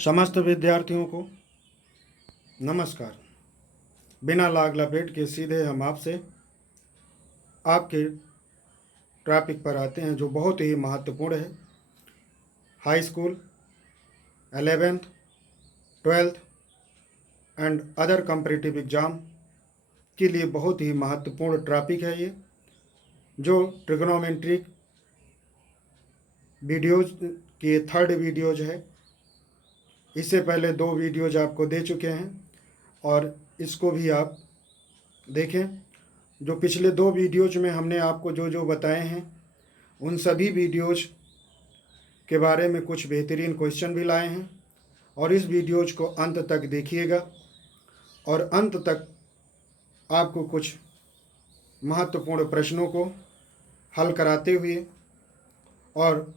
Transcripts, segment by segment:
समस्त विद्यार्थियों को नमस्कार। बिना लाग लपेट के सीधे हम आपसे आपके टॉपिक पर आते हैं जो बहुत ही महत्वपूर्ण है। High school, 11th, 12th and other competitive exam के लिए बहुत ही महत्वपूर्ण टॉपिक है ये, जो ट्रिग्नोमेट्रिक वीडियोज़ के थर्ड वीडियोज़ है। इससे पहले 2 वीडियोज़ आपको दे चुके हैं और इसको भी आप देखें। जो पिछले 2 वीडियोज़ में हमने आपको जो जो बताए हैं उन सभी वीडियोज़ के बारे में कुछ बेहतरीन क्वेश्चन भी लाए हैं और इस वीडियोज़ को अंत तक देखिएगा और अंत तक आपको कुछ महत्वपूर्ण प्रश्नों को हल कराते हुए और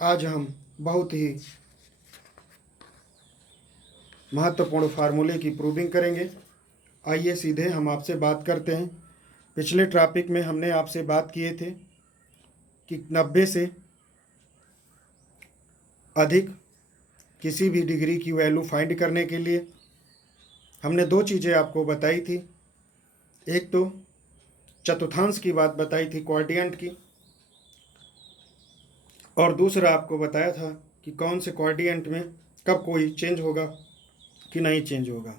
आज हम बहुत ही महत्वपूर्ण फार्मूले की प्रूविंग करेंगे। आइए सीधे हम आपसे बात करते हैं। पिछले टॉपिक में हमने आपसे बात किए थे कि 90 से अधिक किसी भी डिग्री की वैल्यू फाइंड करने के लिए हमने 2 चीज़ें आपको बताई थी। एक तो चतुर्थांश की बात बताई थी, क्वाड्रेंट की, और दूसरा आपको बताया था कि कौन से क्वाड्रेंट में कब कोई चेंज होगा कि नहीं चेंज होगा।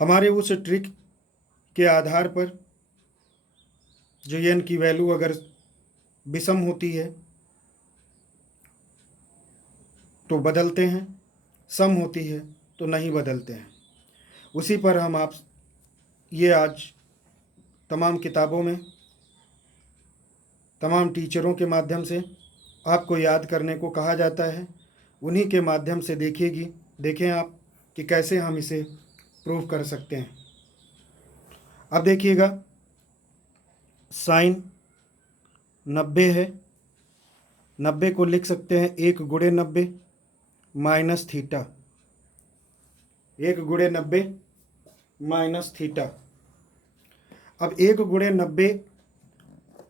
हमारे उस ट्रिक के आधार पर जो एन की वैल्यू अगर विषम होती है तो बदलते हैं, सम होती है तो नहीं बदलते हैं। उसी पर हम आप ये आज तमाम किताबों में तमाम टीचरों के माध्यम से आपको याद करने को कहा जाता है। उन्हीं के माध्यम से देखें आप कि कैसे हम इसे प्रूव कर सकते हैं। अब देखिएगा, साइन 90 है। 90 को लिख सकते हैं 1 गुणे 90 माइनस थीटा, 1 गुणे 90 माइनस थीटा। अब 1 गुणे 90,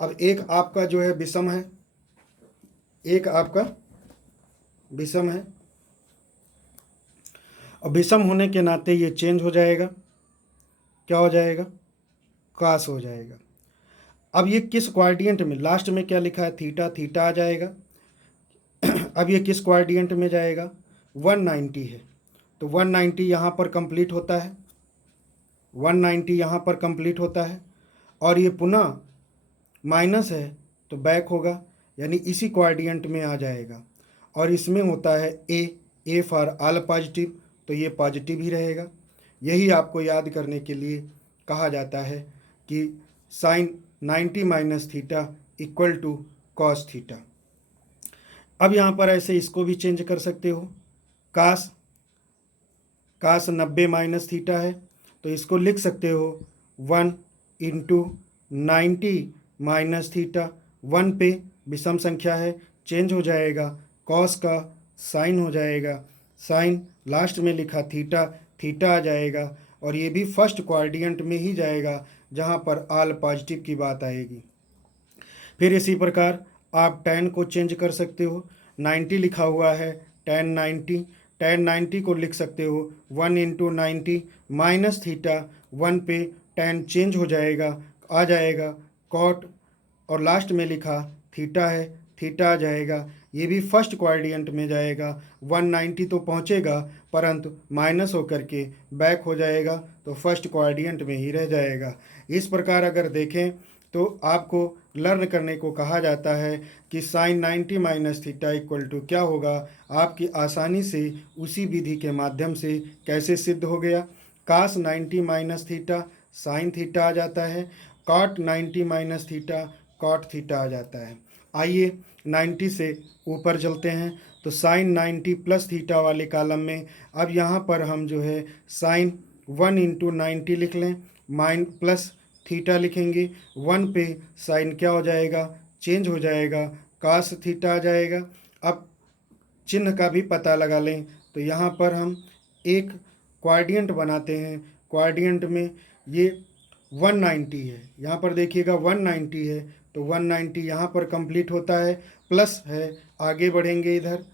अब एक आपका जो है विषम है, एक आपका विषम है और विषम होने के नाते ये चेंज हो जाएगा। क्या हो जाएगा? कास हो जाएगा। अब ये किस क्वाड्रेंट में, लास्ट में क्या लिखा है? थीटा, थीटा आ जाएगा। अब ये किस क्वाड्रेंट में जाएगा? 190 है तो 190 यहाँ पर कंप्लीट होता है, 190 यहाँ पर कंप्लीट होता है और ये पुनः माइनस है तो बैक होगा, यानी इसी क्वाड्रेंट में आ जाएगा। और इसमें होता है ए फॉर ऑल पॉजिटिव, तो ये पॉजिटिव ही रहेगा। यही आपको याद करने के लिए कहा जाता है कि sine 90 minus theta equal to cos theta. अब यहाँ पर ऐसे इसको भी चेंज कर सकते हो। कास 90 माइनस थीटा है तो इसको लिख सकते हो 1 इंटू 90 माइनस थीटा। 1 पे विषम संख्या है, चेंज हो जाएगा, कॉस का साइन हो जाएगा, साइन लास्ट में लिखा थीटा, थीटा आ जाएगा और ये भी फर्स्ट क्वाड्रेंट में ही जाएगा जहाँ पर ऑल पॉजिटिव की बात आएगी। फिर इसी प्रकार आप tan को चेंज कर सकते हो। 90 लिखा हुआ है, tan 90 को लिख सकते हो 1 इंटू 90 माइनस थीटा। 1 पे tan चेंज हो जाएगा, आ जाएगा कॉट और लास्ट में लिखा थीटा है, थीटा आ जाएगा। ये भी फर्स्ट क्वाड्रेंट में जाएगा। 190 तो पहुंचेगा परंतु माइनस होकर के बैक हो जाएगा तो फर्स्ट क्वाड्रेंट में ही रह जाएगा। इस प्रकार अगर देखें तो आपको लर्न करने को कहा जाता है कि sine 90 minus theta equal to क्या होगा। आपकी आसानी से उसी विधि के माध्यम से कैसे सिद्ध हो गया। Cos 90 minus theta sine theta आ जाता है, cot 90 minus theta cot theta आ जाता है। आइए 90 से ऊपर चलते हैं तो साइन 90 प्लस थीटा वाले कॉलम में अब यहाँ पर हम जो है साइन 1 इंटू 90 लिख लें, माइन प्लस थीटा लिखेंगे। 1 पे साइन क्या हो जाएगा? चेंज हो जाएगा, कास थीटा आ जाएगा। अब चिन्ह का भी पता लगा लें तो यहाँ पर हम एक क्वाड्रेंट बनाते हैं। क्वाड्रेंट में ये 190 है, यहाँ पर देखिएगा 190 है तो 190 यहाँ पर कंप्लीट होता है, प्लस है, आगे बढ़ेंगे इधर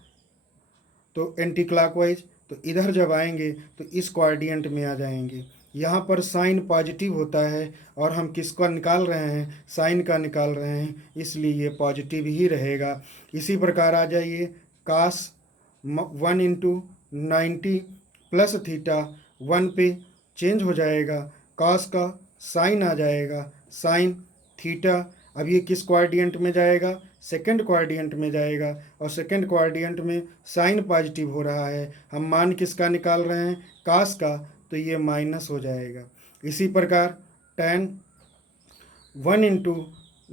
तो एंटी क्लॉकवाइज, तो इधर जब आएंगे तो इस क्वाड्रेंट में आ जाएंगे। यहाँ पर साइन पॉजिटिव होता है और हम किसका निकाल रहे हैं, साइन का निकाल रहे हैं, इसलिए ये पॉजिटिव ही रहेगा। इसी प्रकार आ जाइए कास 1 × 90 प्लस थीटा 1 पे चेंज हो जाएगा, कास का साइन आ जाएगा, साइन थीटा। अब ये किस क्वाड्रेंट में जाएगा, सेकंड क्वाड्रेंट में जाएगा, और सेकंड क्वाड्रेंट में साइन पॉजिटिव हो रहा है, हम मान किसका निकाल रहे हैं, कास का, तो ये माइनस हो जाएगा। इसी प्रकार tan 1 ×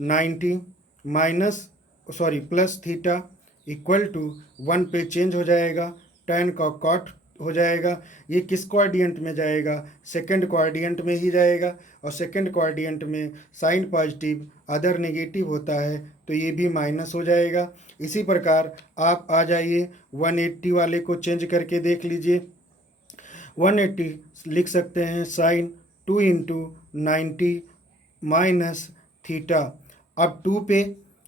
90 minus plus theta equal to 1 पे चेंज हो जाएगा, tan का कॉट हो जाएगा। ये किस क्वाड्रेंट में जाएगा, सेकंड क्वाड्रेंट में ही जाएगा, और सेकंड क्वाड्रेंट में साइन पॉजिटिव अदर नेगेटिव होता है, तो ये भी माइनस हो जाएगा। इसी प्रकार आप आ जाइए 180 वाले को चेंज करके देख लीजिए। 180 लिख सकते हैं साइन 2 × 90 माइनस थीटा। अब 2 पे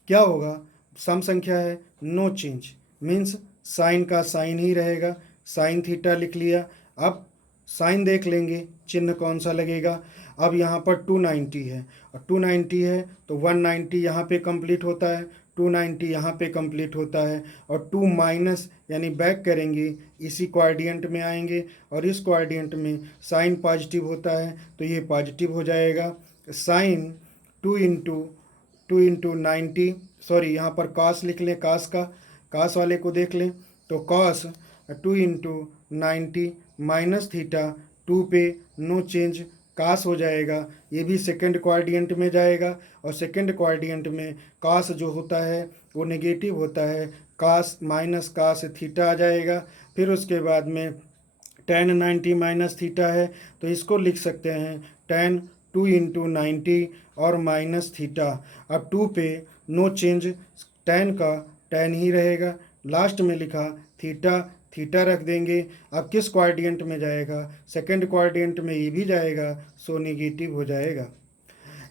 क्या होगा, सम संख्या है, नो चेंज, मीन्स साइन का साइन ही रहेगा, साइन थीटा लिख लिया। अब साइन देख लेंगे चिन्ह कौन सा लगेगा। अब यहाँ पर 290 है, और 290 है तो 190 यहाँ पे कंप्लीट होता है, 290 यहाँ पे कंप्लीट होता है, और 2 माइनस यानी बैक करेंगे, इसी क्वाड्रेंट में आएंगे, और इस क्वाड्रेंट में साइन पॉजिटिव होता है तो ये पॉजिटिव हो जाएगा। साइन 2 × 90, यहाँ पर कॉस लिख लें, कास वाले को देख लें, तो कॉस 2 × 90 माइनस थीटा, 2 पे नो चेंज, कास हो जाएगा, ये भी सेकंड क्वाड्रेंट में जाएगा, और सेकंड क्वाड्रेंट में कास जो होता है वो नेगेटिव होता है, कास माइनस कास थीटा आ जाएगा। फिर उसके बाद में tan 90 माइनस थीटा है, तो इसको लिख सकते हैं tan 2 × 90 और माइनस थीटा। अब 2 पे नो चेंज, tan का tan ही रहेगा, लास्ट में लिखा थीटा रख देंगे। अब किस क्वाड्रेंट में जाएगा, सेकंड क्वाड्रेंट में ये भी जाएगा, सो नेगेटिव हो जाएगा।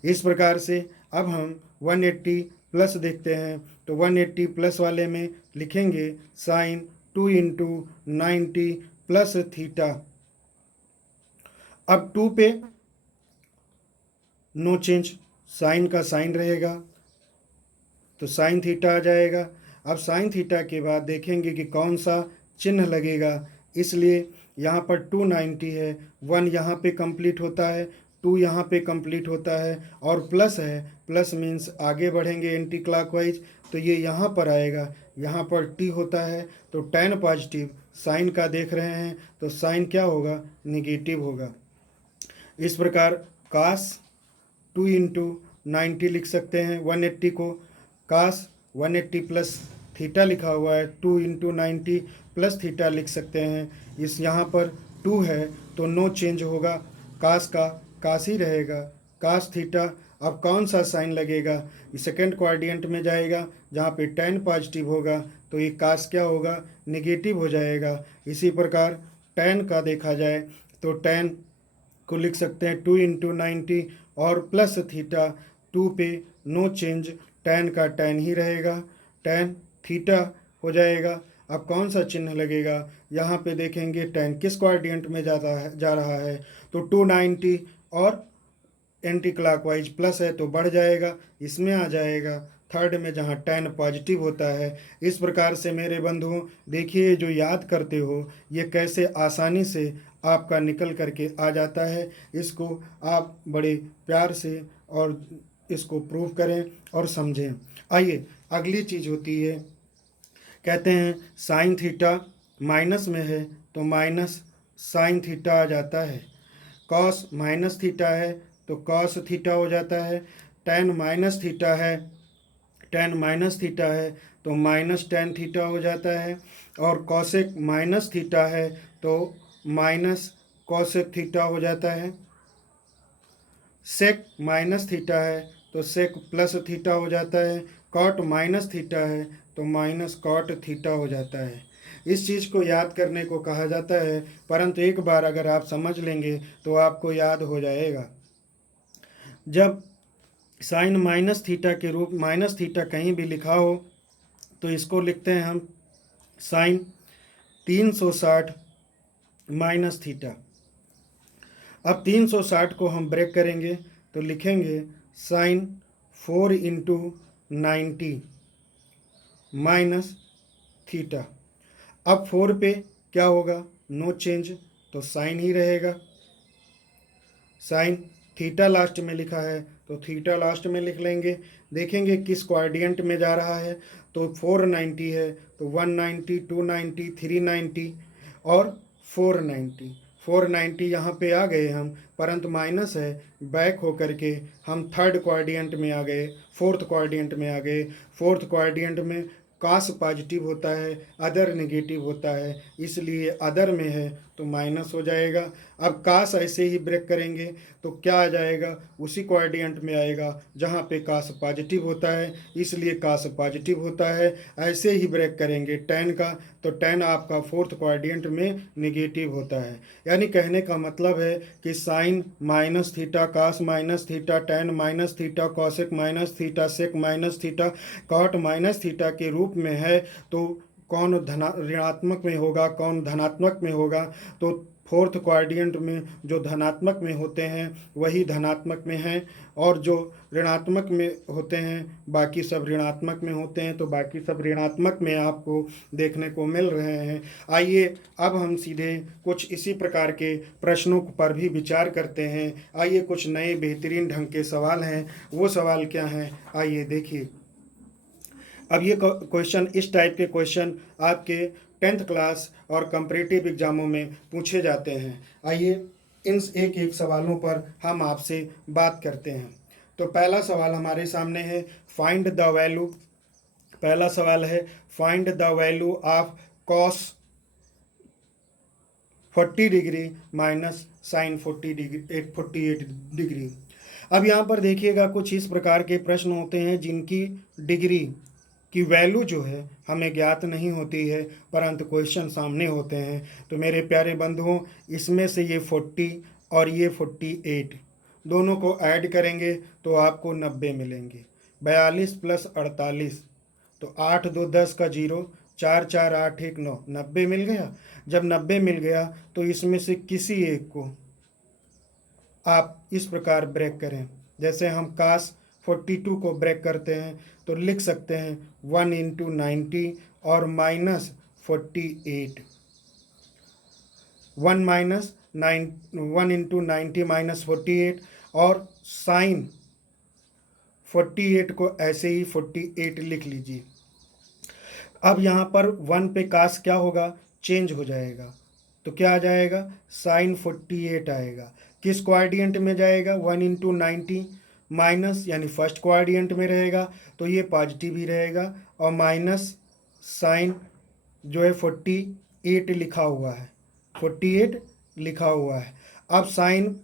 इस प्रकार से अब हम 180 प्लस देखते हैं, तो 180 प्लस वाले में लिखेंगे साइन 2 × 90 प्लस थीटा। अब 2 पे नो चेंज, साइन का साइन रहेगा, तो साइन थीटा आ जाएगा। अब साइन थीटा के बाद देखेंगे कि कौन सा चिन्ह लगेगा, इसलिए यहाँ पर 290 है, 1 यहाँ पे कंप्लीट होता है, 2 यहाँ पे कंप्लीट होता है, और प्लस है, प्लस मीन्स आगे बढ़ेंगे एंटी क्लॉकवाइज, तो ये यहाँ पर आएगा, यहाँ पर टी होता है, तो tan पॉजिटिव, साइन का देख रहे हैं तो साइन क्या होगा, नेगेटिव होगा। इस प्रकार कास 2 × 90 लिख सकते हैं 180 को, कास 180 प्लस थीटा लिखा हुआ है, 2 × 90 प्लस थीटा लिख सकते हैं। इस यहाँ पर 2 है तो नो चेंज होगा, कास का कास ही रहेगा, कास थीटा। अब कौन सा साइन लगेगा, ये सेकंड क्वाड्रेंट में जाएगा, जहाँ पे tan पॉजिटिव होगा, तो ये कास क्या होगा, नेगेटिव हो जाएगा। इसी प्रकार tan का देखा जाए तो tan को लिख सकते हैं 2 × 90 और प्लस थीटा, 2 पे नो चेंज, tan का tan ही रहेगा, tan थीटा हो जाएगा। अब कौन सा चिन्ह लगेगा, यहाँ पे देखेंगे tan किस क्वाड्रेंट में जा रहा है, तो 290 और एंटी क्लॉकवाइज प्लस है तो बढ़ जाएगा, इसमें आ जाएगा थर्ड में जहाँ tan पॉजिटिव होता है। इस प्रकार से मेरे बंधुओं देखिए, जो याद करते हो ये कैसे आसानी से आपका निकल करके आ जाता है, इसको आप बड़े प्यार से और इसको प्रूव करें और समझें। आइए अगली चीज़ होती है, कहते हैं साइन थीटा माइनस में है तो माइनस साइन थीटा आ जाता है, कॉस माइनस थीटा है तो कॉस थीटा हो जाता है, tan माइनस थीटा है, tan माइनस थीटा है तो माइनस tan थीटा हो जाता है, और कॉसेक माइनस थीटा है तो माइनस कॉसेक थीटा हो जाता है, सेक माइनस थीटा है तो सेक प्लस थीटा हो जाता है, कॉट माइनस थीटा है तो माइनस कॉट थीटा हो जाता है। इस चीज़ को याद करने को कहा जाता है, परंतु एक बार अगर आप समझ लेंगे तो आपको याद हो जाएगा। जब साइन माइनस थीटा के रूप माइनस थीटा कहीं भी लिखा हो तो इसको लिखते हैं हम साइन 360 माइनस थीटा। अब 360 को हम ब्रेक करेंगे तो लिखेंगे साइन 4 इंटू 90 माइनस थीटा। अब 4 पे क्या होगा, नो चेंज, तो साइन ही रहेगा। साइन थीटा लास्ट में लिखा है तो थीटा लास्ट में लिख लेंगे। देखेंगे किस क्वाड्रेंट में जा रहा है, तो 490 है तो 190, 290, 390 और 490। 490 यहाँ पे आ गए हम, परंतु माइनस है, बैक होकर के हम थर्ड क्वाड्रेंट में आ गए, फोर्थ क्वाड्रेंट में आ गए। फोर्थ क्वाड्रेंट में कास पॉजिटिव होता है, अदर नेगेटिव होता है, इसलिए अदर में है तो माइनस हो जाएगा। अब कास ऐसे ही ब्रेक करेंगे तो क्या आ जाएगा, उसी क्वाड्रेंट में आएगा जहाँ पे कास पॉजिटिव होता है, इसलिए कास पॉजिटिव होता है। ऐसे ही ब्रेक करेंगे टेन का तो टेन आपका फोर्थ क्वाड्रेंट में नेगेटिव होता है। यानी कहने का मतलब है कि sine minus theta, cos minus theta, tan minus theta, cosec minus theta, sec minus theta, cot minus theta के रूप में है। तो कौन ऋणात्मक में होगा, कौन धनात्मक में होगा, तो फोर्थ क्वाड्रेंट में जो धनात्मक में होते हैं वही धनात्मक में हैं, और जो ऋणात्मक में होते हैं बाकी सब ऋणात्मक में होते हैं, तो बाकी सब ऋणात्मक में आपको देखने को मिल रहे हैं। आइए अब हम सीधे कुछ इसी प्रकार के प्रश्नों पर भी विचार करते हैं। आइए कुछ नए बेहतरीन ढंग के सवाल हैं, वो सवाल क्या हैं आइए देखिए। अब ये क्वेश्चन, इस टाइप के क्वेश्चन आपके 10th क्लास और कंपैरेटिव एग्जामों में पूछे जाते हैं। आइए इन एक एक सवालों पर हम आपसे बात करते हैं। तो पहला सवाल हमारे सामने है, फाइंड द वैल्यू। पहला सवाल है, find the value of cos 40 degree minus sine 48 degree. अब यहाँ पर देखिएगा कुछ इस प्रकार के प्रश्न होते हैं जिनकी डिग्री की वैल्यू जो है हमें ज्ञात नहीं होती है, परंतु क्वेश्चन सामने होते हैं। तो मेरे प्यारे बंधुओं, इसमें से ये 40 और ये 48 दोनों को ऐड करेंगे तो आपको 90 मिलेंगे। 42 प्लस 48 तो 8 2 10 का 0, 4 4 8 1 9, 90 मिल गया। जब 90 मिल गया तो इसमें से किसी एक को आप इस प्रकार ब्रेक करें। जैसे हम कास 42 को ब्रेक करते हैं तो लिख सकते हैं 1 इंटू 90 और माइनस 48। 1 इंटू 90 माइनस 48, और साइन 48 को ऐसे ही 48 लिख लीजिए। अब यहाँ पर 1 पे कास क्या होगा, चेंज हो जाएगा, तो क्या आ जाएगा, साइन 48 आएगा। किस क्वाड्रेंट में जाएगा, 1 इंटू 90 माइनस यानी फर्स्ट क्वाड्रेंट में रहेगा तो ये पॉजिटिव ही रहेगा, और माइनस साइन जो है 48 लिखा हुआ है, 48 लिखा हुआ है। अब साइन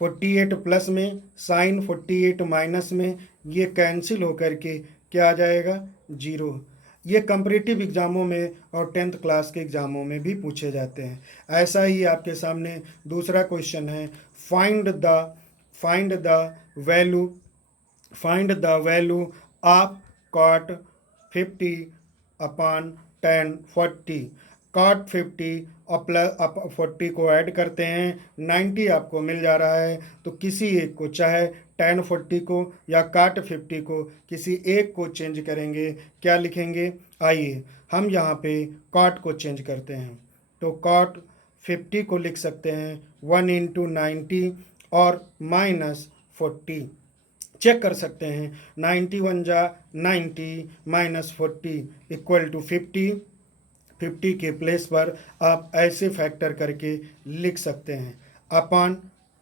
48 प्लस में, साइन 48 माइनस में, ये कैंसिल होकर के क्या आ जाएगा, 0। ये कंपैरेटिव एग्जामों में और 10th क्लास के एग्जामों में भी पूछे जाते हैं। ऐसा ही आपके सामने दूसरा क्वेश्चन है, find the value of cot 50 upon tan 40। Cot 50 और प्लस 40 को ऐड करते हैं, 90 आपको मिल जा रहा है। तो किसी एक को, चाहे tan 40 को या cot 50 को, किसी एक को चेंज करेंगे। क्या लिखेंगे, आइए हम यहाँ पे cot को चेंज करते हैं। तो cot 50 को लिख सकते हैं 1 इंटू 90 और माइनस 40। चेक कर सकते हैं, 91 जा 90 माइनस 40 इक्वल टू 50। 50 के प्लेस पर आप ऐसे फैक्टर करके लिख सकते हैं, अपॉन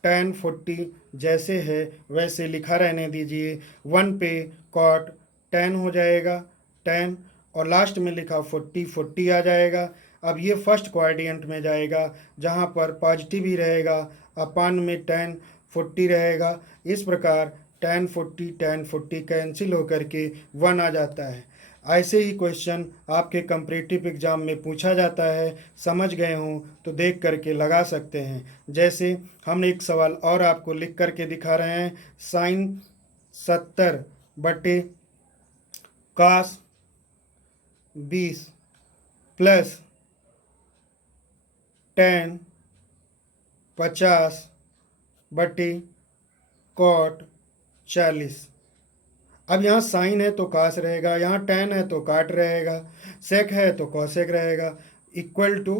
tan 40 जैसे है वैसे लिखा रहने दीजिए। 1 पे कॉट tan हो जाएगा, tan, और लास्ट में लिखा 40 आ जाएगा। अब ये फर्स्ट क्वाड्रेंट में जाएगा जहाँ पर पॉजिटिव ही रहेगा, अपॉन में tan 40 रहेगा। इस प्रकार tan 40 कैंसिल होकर के 1 आ जाता है। ऐसे ही क्वेश्चन आपके कंपैरेटिव एग्जाम में पूछा जाता है। समझ गए हों तो देख करके लगा सकते हैं। जैसे हम एक सवाल और आपको लिख करके दिखा रहे हैं, साइन 70 बटे कास 20 प्लस tan 50 बटे cot 40। अब यहाँ साइन है तो कास रहेगा, यहाँ टैन है तो काट रहेगा, सेक है तो कॉसेक रहेगा। Equal to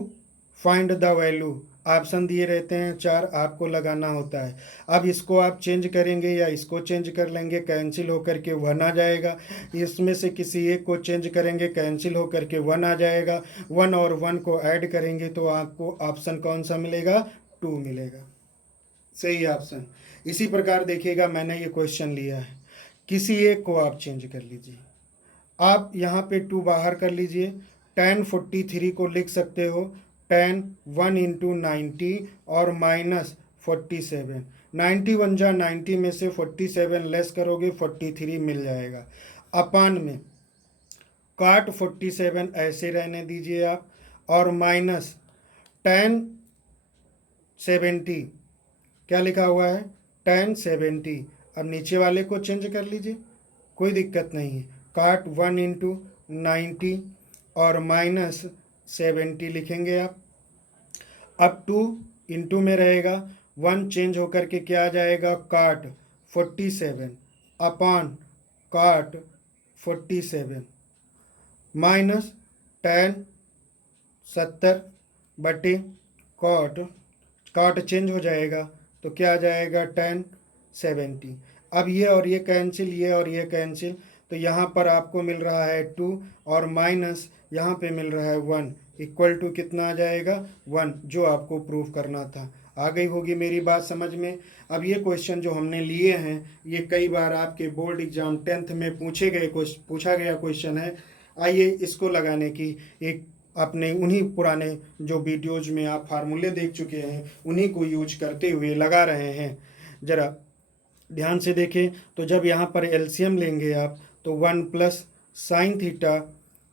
find the value, option दिए रहते हैं 4, आपको लगाना होता है। अब इसको आप चेंज करेंगे या इसको चेंज कर लेंगे, कैंसिल होकर के 1 आ जाएगा। इसमें से किसी एक को चेंज करेंगे, कैंसिल होकर के 1 आ जाएगा। 1 और 1 को ऐड करेंगे तो आपको ऑप्शन कौन सा मिलेगा? 2 मिलेगा। सही ऑप्शन। इसी प्रकार देखिएगा, मैंने ये क्वेश्चन लिया है, किसी एक को आप चेंज कर लीजिए। आप यहाँ पे 2 बाहर कर लीजिए। tan 43 को लिख सकते हो tan 1 इंटू 90 और माइनस 47। 91 जा 90 में से 47 लेस करोगे 43 मिल जाएगा। अपान में काट 47 ऐसे रहने दीजिए आप, और माइनस tan 70, क्या लिखा हुआ है? tan 70। अब नीचे वाले को चेंज कर लीजिए, कोई दिक्कत नहीं है। काट 1 इंटू 90 और माइनस 70 लिखेंगे आप। अब 2 इंटू में रहेगा, 1 चेंज होकर के क्या आ जाएगा? काट 47 अपान काट 47 माइनस tan 70 बटे कॉट, काट चेंज हो जाएगा तो क्या आ जाएगा? tan 70। अब ये और ये कैंसिल, ये और ये कैंसिल, तो यहाँ पर आपको मिल रहा है 2 और माइनस यहाँ पे मिल रहा है 1, इक्वल टू कितना आ जाएगा? 1, जो आपको प्रूव करना था। आ गई होगी मेरी बात समझ में। अब ये क्वेश्चन जो हमने लिए हैं, ये कई बार आपके बोर्ड एग्जाम 10th में पूछा गया क्वेश्चन है। आइए इसको लगाने की एक अपने उन्हीं पुराने जो वीडियोज में आप फार्मूले देख चुके हैं उन्हीं को यूज करते हुए लगा रहे हैं। ज़रा ध्यान से देखें तो जब यहाँ पर एलसीएम लेंगे आप तो 1 प्लस साइन थीटा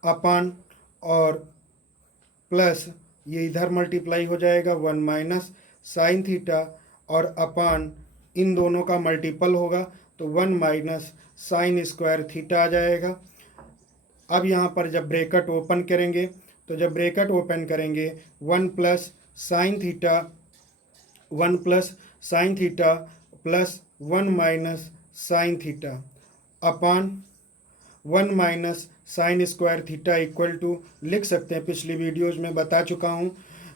अपान और प्लस ये इधर मल्टीप्लाई हो जाएगा 1 माइनस साइन थीटा और अपान इन दोनों का मल्टीपल होगा तो 1 माइनस साइन स्क्वायर थीटा आ जाएगा। अब यहाँ पर जब ब्रैकेट ओपन करेंगे तो जब ब्रैकेट ओपन करेंगे 1 plus sine theta 1 plus sine theta plus 1 minus sine theta upon 1 minus sine square theta equal to लिख सकते हैं, पिछली वीडियोज़ में बता चुका हूँ।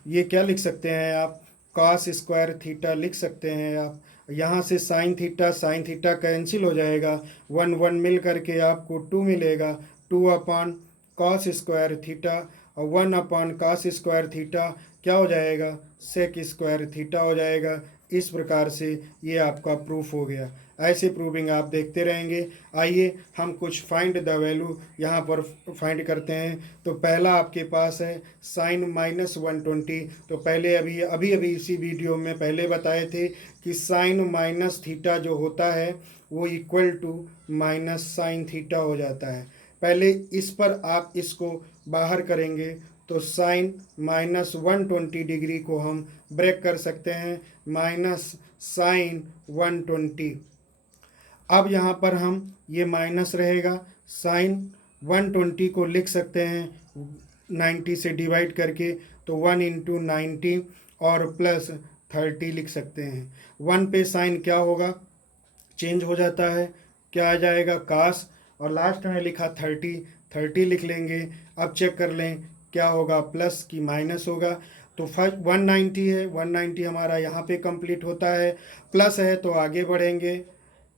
ये क्या लिख सकते हैं आप? कॉस स्क्वायर थीटा लिख सकते हैं आप। यहाँ से साइन थीटा कैंसिल हो जाएगा, 1 1 मिल करके आपको 2 मिलेगा। 2 अपान कॉस स्क्वायर थीटा और 1 अपान कॉस स्क्वायर थीटा क्या हो जाएगा? सेक स्क्वायर थीटा हो जाएगा। इस प्रकार से ये आपका प्रूफ हो गया। ऐसे प्रूविंग आप देखते रहेंगे। आइए हम कुछ फाइंड द वैल्यू यहाँ पर फाइंड करते हैं। तो पहला आपके पास है साइन माइनस 120। तो पहले अभी इसी वीडियो में पहले बताए थे कि साइन माइनस थीटा जो होता है वो equal to minus sine theta हो जाता है। पहले इस पर आप इसको बाहर करेंगे तो साइन माइनस 120 डिग्री को हम ब्रेक कर सकते हैं, माइनस साइन 120। अब यहाँ पर हम ये माइनस रहेगा, साइन 120 को लिख सकते हैं 90 से डिवाइड करके तो 1 इंटू 90 और प्लस 30 लिख सकते हैं। 1 पे साइन क्या होगा? चेंज हो जाता है, क्या आ जाएगा? कास, और लास्ट में लिखा 30 लिख लेंगे। अब चेक कर लें क्या होगा, प्लस की माइनस होगा। तो फर्स्ट 190 है, 190 हमारा यहाँ पे कंप्लीट होता है। प्लस है तो आगे बढ़ेंगे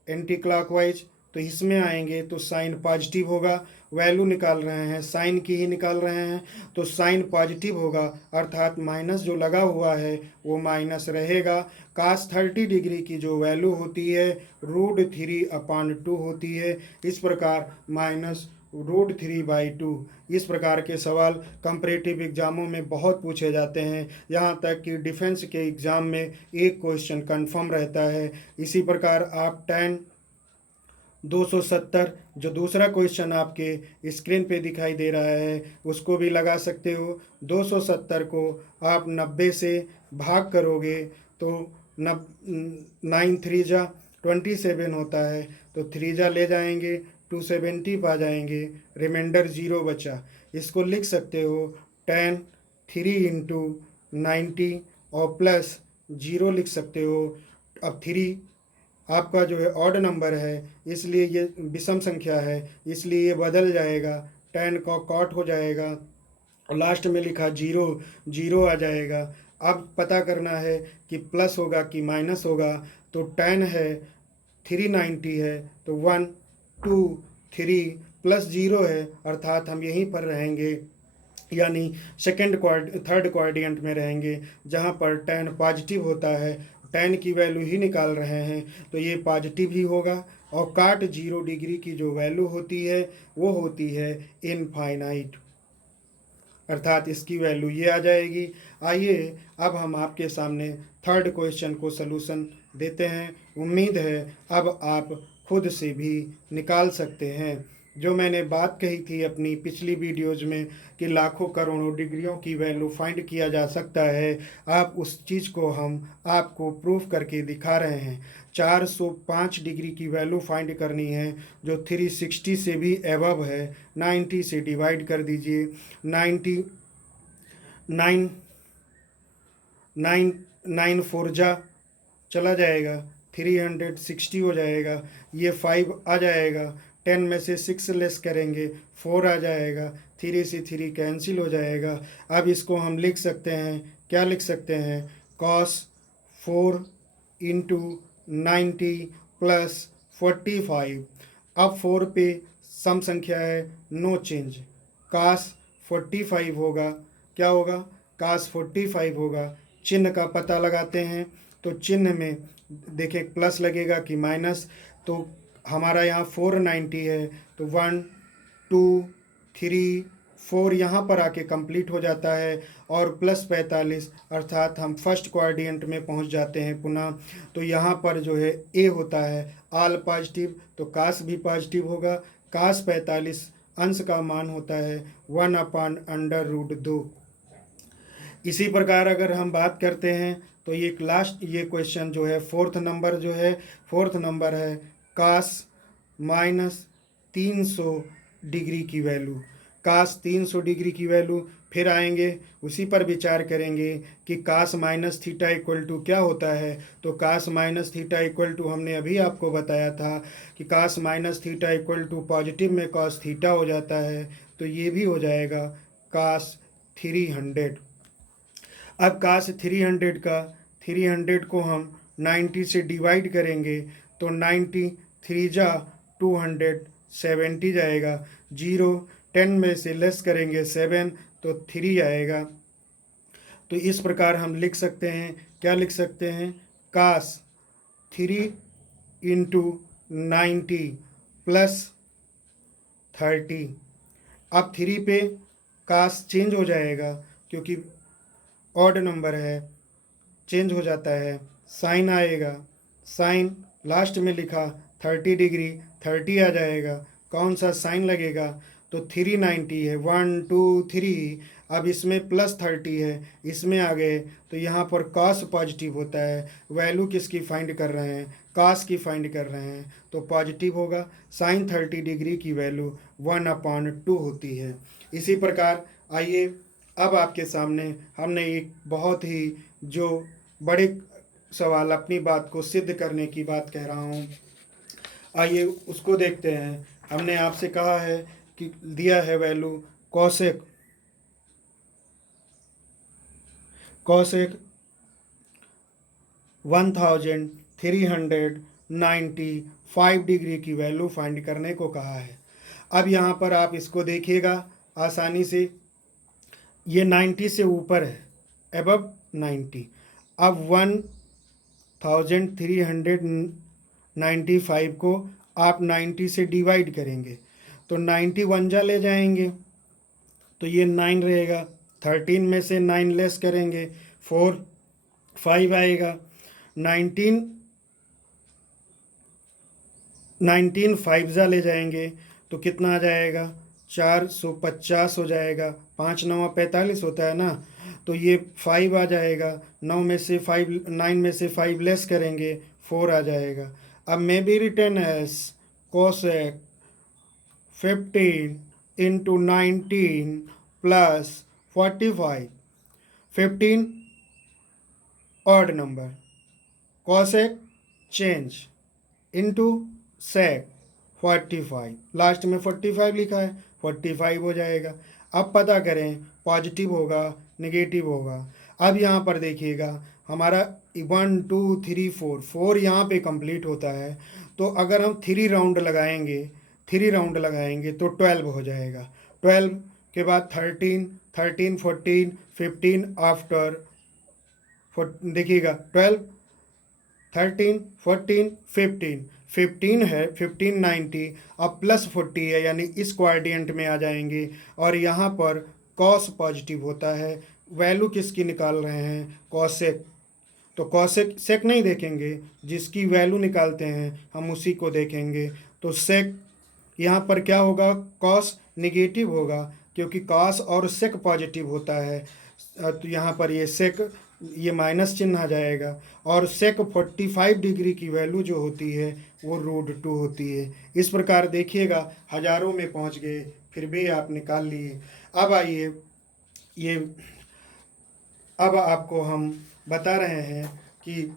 एंटी क्लॉकवाइज, तो इसमें आएंगे तो साइन पॉजिटिव होगा। वैल्यू निकाल रहे हैं, साइन की ही निकाल रहे हैं, तो साइन पॉजिटिव होगा, अर्थात माइनस जो लगा हुआ है वो माइनस रहेगा। कास 30 डिग्री की जो वैल्यू होती है √3/2 होती है। इस प्रकार माइनस √3/2। इस प्रकार के सवाल कंपैरेटिव एग्जामों में बहुत पूछे जाते हैं, यहाँ तक कि डिफेंस के एग्ज़ाम में एक क्वेश्चन कंफर्म रहता है। इसी प्रकार आप tan 270 जो दूसरा क्वेश्चन आपके स्क्रीन पे दिखाई दे रहा है उसको भी लगा सकते हो। 270 को आप 90 से भाग करोगे तो 9 3 जा 27 होता है, तो 3 जा ले जाएंगे 270 पा जाएंगे, रिमाइंडर 0 बचा। इसको लिख सकते हो tan 3 इंटू 90 और प्लस 0 लिख सकते हो। अब 3 आपका जो है ऑड नंबर है, इसलिए ये विषम संख्या है, इसलिए ये बदल जाएगा, 10 का कॉट हो जाएगा और लास्ट में लिखा 0, 0 आ जाएगा। अब पता करना है कि प्लस होगा कि माइनस होगा। तो 10 है, 390 है, तो 1 2 3 प्लस 0 है, अर्थात हम यहीं पर रहेंगे, यानी थर्ड क्वाड्रेंट में रहेंगे, जहाँ पर 10 पॉजिटिव होता है। 10 की वैल्यू ही निकाल रहे हैं, तो ये पॉजिटिव ही होगा। और काट 0 डिग्री की जो वैल्यू होती है वो होती है इनफाइनाइट, अर्थात इसकी वैल्यू ये आ जाएगी। आइए अब हम आपके सामने थर्ड क्वेश्चन को सलूशन देते हैं। उम्मीद है अब आप खुद से भी निकाल सकते हैं। जो मैंने बात कही थी अपनी पिछली वीडियोज़ में कि लाखों करोड़ों डिग्रियों की वैल्यू फाइंड किया जा सकता है, आप उस चीज़ को हम आपको प्रूफ करके दिखा रहे हैं। 405 डिग्री की वैल्यू फाइंड करनी है, जो 360 से भी एबव है। 90 से डिवाइड कर दीजिए, 9 9 4 जा चला जाएगा, 360 हो जाएगा। ये 5 आ जाएगा, 10 में से 6 लेस करेंगे, 4 आ जाएगा, 3 से 3 कैंसिल हो जाएगा। अब इसको हम लिख सकते हैं, क्या लिख सकते हैं, cos 4 इंटू 90 प्लस 45। अब 4 पे सम संख्या है, नो चेंज, cos 45 होगा, क्या होगा, cos 45 होगा। चिन्ह का पता लगाते हैं, तो चिन्ह में देखें प्लस लगेगा कि माइनस। तो हमारा यहाँ 490 है, तो 1 2 3 4 यहाँ पर आके कंप्लीट हो जाता है, और प्लस 45, अर्थात हम फर्स्ट क्वाड्रेंट में पहुँच जाते हैं पुनः। तो यहाँ पर जो है ए होता है ऑल पॉजिटिव, तो कास भी पॉजिटिव होगा। कास 45 अंश का मान होता है 1/√2। इसी प्रकार अगर हम बात करते हैं तो ये ये क्वेश्चन जो है फोर्थ नंबर है कास माइनस 300 डिग्री की वैल्यू। कास 300 डिग्री की वैल्यू, फिर आएंगे उसी पर विचार करेंगे कि cos minus theta equal to क्या होता है। तो cos minus theta equal to हमने अभी आपको बताया था कि cos minus theta equal to positive में कॉस थीटा हो जाता है, तो ये भी हो जाएगा कास 300। अब काश 300 को हम 90 से डिवाइड करेंगे, तो 90 3 जा 270 जाएगा। 0 10 में से लेस करेंगे 7, तो 3 आएगा। तो इस प्रकार हम लिख सकते हैं, क्या लिख सकते हैं, काश 3 इंटू 90 प्लस 30। अब 3 पे काश चेंज हो जाएगा, क्योंकि ऑड नंबर है, चेंज हो जाता है, साइन आएगा। साइन लास्ट में लिखा 30 डिग्री, 30 आ जाएगा। कौन सा साइन लगेगा, तो 390 है, 1 2 3। अब इसमें प्लस 30 है, इसमें आ गए, तो यहाँ पर कॉस पॉजिटिव होता है। वैल्यू किसकी फाइंड कर रहे हैं, कॉस की फाइंड कर रहे हैं, तो पॉजिटिव होगा। साइन 30 डिग्री की वैल्यू 1/2 होती है। इसी प्रकार आइए अब आपके सामने हमने एक बहुत ही जो बड़े सवाल, अपनी बात को सिद्ध करने की बात कह रहा हूँ, आइए उसको देखते हैं। हमने आपसे कहा है कि दिया है वैल्यू कॉसेक 1395 डिग्री की वैल्यू फाइंड करने को कहा है। अब यहाँ पर आप इसको देखिएगा आसानी से, ये 90 से ऊपर है, एबव 90। अब 1395 को आप 90 से डिवाइड करेंगे, तो 91 जा ले जाएंगे, तो ये 9 रहेगा। 13 में से 9 लेस करेंगे, 4 5 आएगा। 19 5 जा ले जाएंगे, तो कितना आ जाएगा, 450 हो जाएगा। 5 9 45 होता है ना, तो ये 5 आ जाएगा। 9 में से 5 लेस करेंगे, 4 आ जाएगा। अब में B return as cosec 15 into 19 plus 45। 15 odd number, cosec change into sec 45, last में 45 लिखा है, 45 हो जाएगा। अब पता करें पॉजिटिव होगा नेगेटिव होगा। अब यहाँ पर देखिएगा हमारा 1 2 3 4 4 यहाँ पे कंप्लीट होता है, तो अगर हम 3 राउंड लगाएंगे तो 12 हो जाएगा। 12 के बाद 13 13 14 15 आफ्टर देखिएगा 12 13 14 15 15 है, 15 90, अब प्लस 40 है, यानी इस क्वाड्रेंट में आ जाएंगे। और यहाँ पर कॉस पॉजिटिव होता है, वैल्यू किसकी निकाल रहे हैं, कॉसेक। तो कॉसेक सेक नहीं देखेंगे, जिसकी वैल्यू निकालते हैं हम उसी को देखेंगे। तो सेक यहाँ पर क्या होगा, कॉस निगेटिव होगा, क्योंकि कॉस और सेक पॉजिटिव होता है। तो यहाँ पर ये सेक, ये माइनस चिन्ह आ जाएगा। और सेक 45 डिग्री की वैल्यू जो होती है वो √2 होती है। इस प्रकार देखिएगा हज़ारों में पहुँच गए, फिर भी आप निकाल लिए। अब आइए ये, अब आपको हम बता रहे हैं कि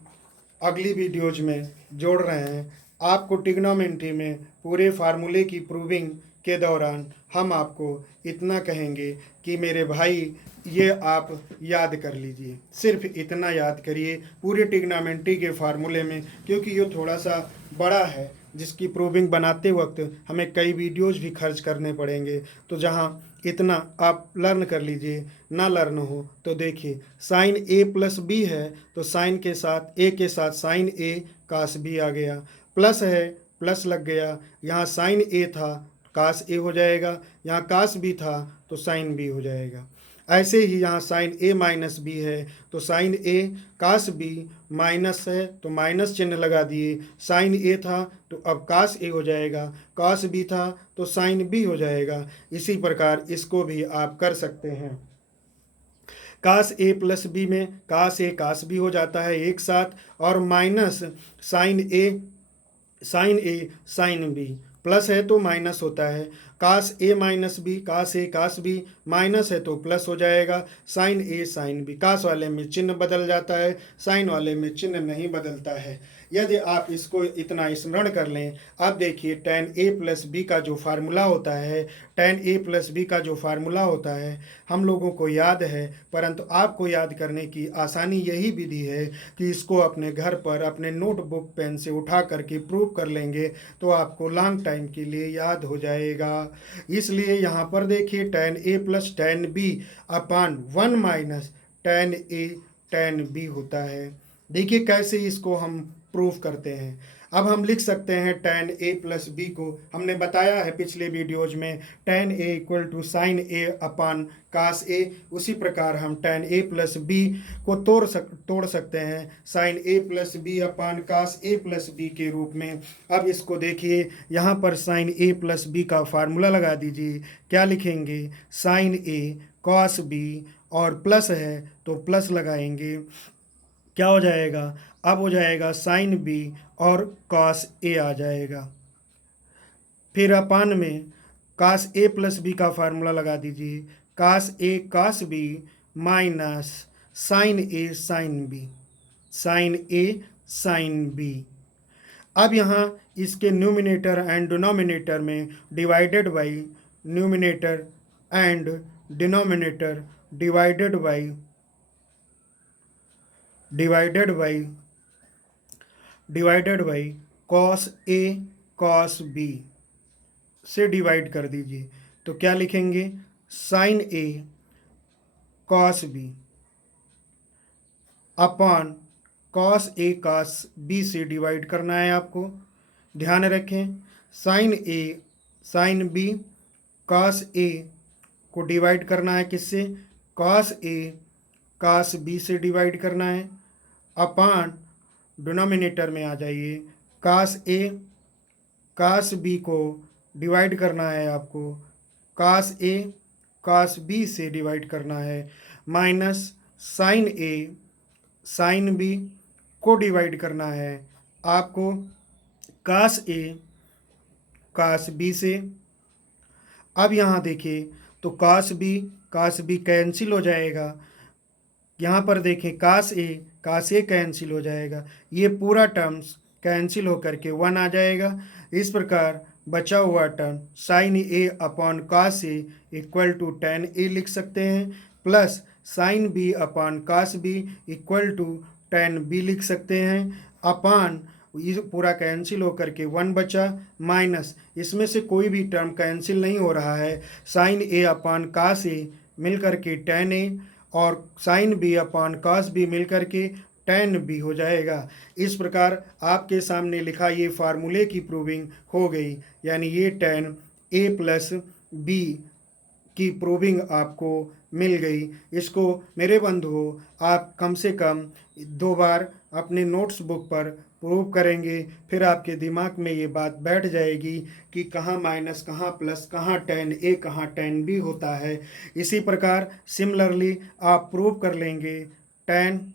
अगली वीडियोज में जोड़ रहे हैं। आपको ट्रिग्नोमेट्री में पूरे फार्मूले की प्रूविंग के दौरान हम आपको इतना कहेंगे कि मेरे भाई ये आप याद कर लीजिए, सिर्फ इतना याद करिए पूरे ट्रिग्नोमेट्री के फार्मूले में, क्योंकि ये थोड़ा सा बड़ा है, जिसकी प्रूविंग बनाते वक्त हमें कई वीडियोज़ भी खर्च करने पड़ेंगे। तो जहाँ इतना आप लर्न कर लीजिए, ना लर्न हो तो देखिए साइन ए प्लस बी है, तो साइन के साथ ए के साथ साइन ए कास बी आ गया, प्लस है प्लस लग गया, यहाँ साइन ए था कास ए हो जाएगा, यहाँ कास बी था तो साइन बी हो जाएगा। ऐसे ही यहाँ साइन ए माइनस बी है, तो साइन ए कास बी माइनस है तो माइनस चिन्ह लगा दिए, साइन ए था तो अब कास ए हो जाएगा, कास बी था तो साइन बी हो जाएगा। इसी प्रकार इसको भी आप कर सकते हैं। कास ए प्लस बी में कास ए कास बी हो जाता है एक साथ, और minus sine A sine B, plus है तो माइनस होता है, कास A minus B cos A cos B, minus है तो प्लस हो जाएगा, साइन ए साइन बी। कास वाले में चिन्ह बदल जाता है, साइन वाले में चिन्ह नहीं बदलता है। यदि आप इसको इतना स्मरण कर लें, अब देखिए tan a प्लस बी का जो फार्मूला होता है, tan a प्लस बी का जो फार्मूला होता है हम लोगों को याद है, परंतु आपको याद करने की आसानी यही विधि है कि इसको अपने घर पर अपने नोटबुक पेन से उठा करके प्रूव कर लेंगे तो आपको लॉन्ग टाइम के लिए याद हो जाएगा। इसलिए यहाँ पर देखिए tan a plus tan b upon 1 minus tan a tan b होता है। देखिए कैसे इसको हम प्रूफ करते हैं। अब हम लिख सकते हैं tan a प्लस बी को, हमने बताया है पिछले वीडियोज में tan a equal to sine A upon cos A, उसी प्रकार हम tan a प्लस बी को तोड़ सकते हैं sign A plus B upon cos A plus B के रूप में। अब इसको देखिए यहाँ पर साइन ए प्लस बी का फार्मूला लगा दीजिए, क्या लिखेंगे, साइन ए कॉस बी, और प्लस है तो प्लस लगाएंगे, क्या हो जाएगा, अब हो जाएगा साइन बी और कॉस ए आ जाएगा। फिर अपान में कास ए प्लस बी का फार्मूला लगा दीजिए, cos A cos B minus sine A sine B, sine A sine B. अब यहाँ इसके न्यूमिनेटर एंड डिनोमिनेटर में divided by numerator and denominator divided by cos A cos B से divide कर दीजिए, तो क्या लिखेंगे, sine A cos B upon cos A cos B से डिवाइड करना है आपको। ध्यान रखें sign A sine B cos A को डिवाइड करना है किससे, कॉस ए कॉस बी से डिवाइड करना है, अपान डिनोमिनेटर में आ जाइए, कास ए कास बी को डिवाइड करना है आपको, कास ए कास बी से डिवाइड करना है, minus sine A sine B को डिवाइड करना है आपको कास ए कास बी से। अब यहाँ देखिए तो कास बी कैंसिल हो जाएगा, यहाँ पर देखें कास ए कैंसिल हो जाएगा, ये पूरा टर्म्स कैंसिल होकर के 1 आ जाएगा। इस प्रकार बचा हुआ term sine A upon cos A equal to tan A लिख सकते हैं, plus sine B upon cos B equal to tan B लिख सकते हैं, अपान ये पूरा कैंसिल होकर के 1 बचा, माइनस इसमें से कोई भी टर्म कैंसिल नहीं हो रहा है, साइन ए अपॉन कास ए मिल करके टेन ए और sine B upon cos B मिलकर के टेन बी हो जाएगा। इस प्रकार आपके सामने लिखा ये फार्मूले की प्रूविंग हो गई, यानी ये टेन ए प्लस बी की प्रूविंग आपको मिल गई। इसको मेरे बंधुओं आप कम से कम 2 बार अपने नोट्स बुक पर प्रूव करेंगे, फिर आपके दिमाग में ये बात बैठ जाएगी कि कहाँ माइनस, कहाँ प्लस, कहाँ टेन ए, कहाँ टेन बी होता है। इसी प्रकार सिमिलरली आप प्रूव कर लेंगे टेन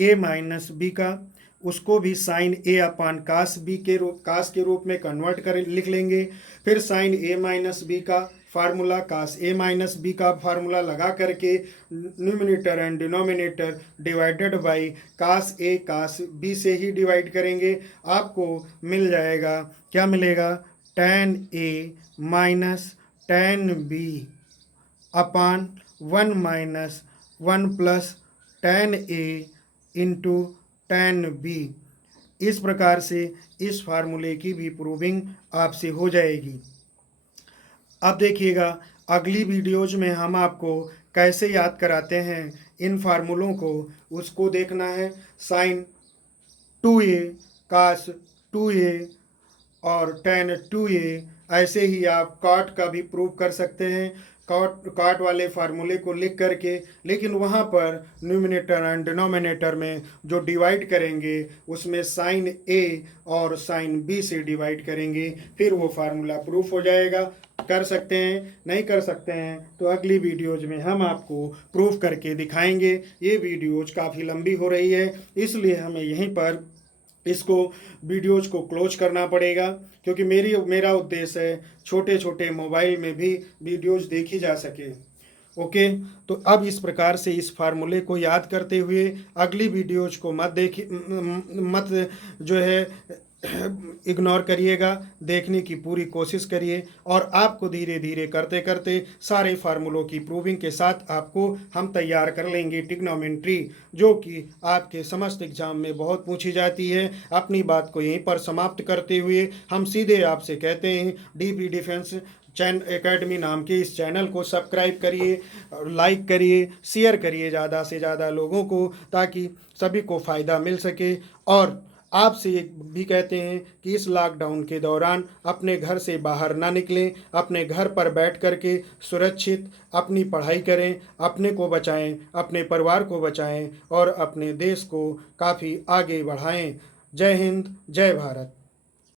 ए माइनस बी का, उसको भी साइन ए अपान कास के रूप में कन्वर्ट कर लिख लेंगे। फिर साइन ए माइनस बी का formula, cos A minus B का फार्मूला लगा करके numerator and denominator divided by cos A cos B से ही डिवाइड करेंगे, आपको मिल जाएगा, क्या मिलेगा, tan A minus tan B upon 1 minus 1 plus tan A into tan B. इस प्रकार से इस फार्मूले की भी प्रूविंग आपसे हो जाएगी। अब देखिएगा अगली वीडियोज में हम आपको कैसे याद कराते हैं इन फार्मूलों को, उसको देखना है। साइन 2a कास 2a और टेन 2a, ऐसे ही आप कॉट का भी प्रूव कर सकते हैं, कॉट वाले फार्मूले को लिख करके, लेकिन वहाँ पर न्यूमिनेटर एंड डिनोमिनेटर में जो डिवाइड करेंगे उसमें साइन ए और साइन बी से डिवाइड करेंगे, फिर वो फार्मूला प्रूफ हो जाएगा। कर सकते हैं, नहीं कर सकते हैं तो अगली वीडियोज में हम आपको प्रूफ करके दिखाएंगे। ये वीडियोज काफ़ी लंबी हो रही है, इसलिए हमें यहीं पर इसको वीडियोज को क्लोज करना पड़ेगा, क्योंकि मेरा उद्देश्य है छोटे छोटे मोबाइल में भी वीडियोज देखी जा सके। ओके, तो अब इस प्रकार से इस फार्मूले को याद करते हुए अगली वीडियोज को मत जो है इग्नोर करिएगा, देखने की पूरी कोशिश करिए, और आपको धीरे धीरे करते करते सारे फार्मूलों की प्रूविंग के साथ आपको हम तैयार कर लेंगे ट्रिग्नोमेट्री, जो कि आपके समस्त एग्जाम में बहुत पूछी जाती है। अपनी बात को यहीं पर समाप्त करते हुए हम सीधे आपसे कहते हैं, डीपी डिफेंस एकेडमी नाम के इस चैनल को सब्सक्राइब करिए, लाइक करिए, शेयर करिए ज़्यादा से ज़्यादा लोगों को, ताकि सभी को फ़ायदा मिल सके। और आपसे भी कहते हैं कि इस लॉकडाउन के दौरान अपने घर से बाहर ना निकलें, अपने घर पर बैठ कर के सुरक्षित अपनी पढ़ाई करें, अपने को बचाएं, अपने परिवार को बचाएं और अपने देश को काफ़ी आगे बढ़ाएं। जय हिंद, जय भारत।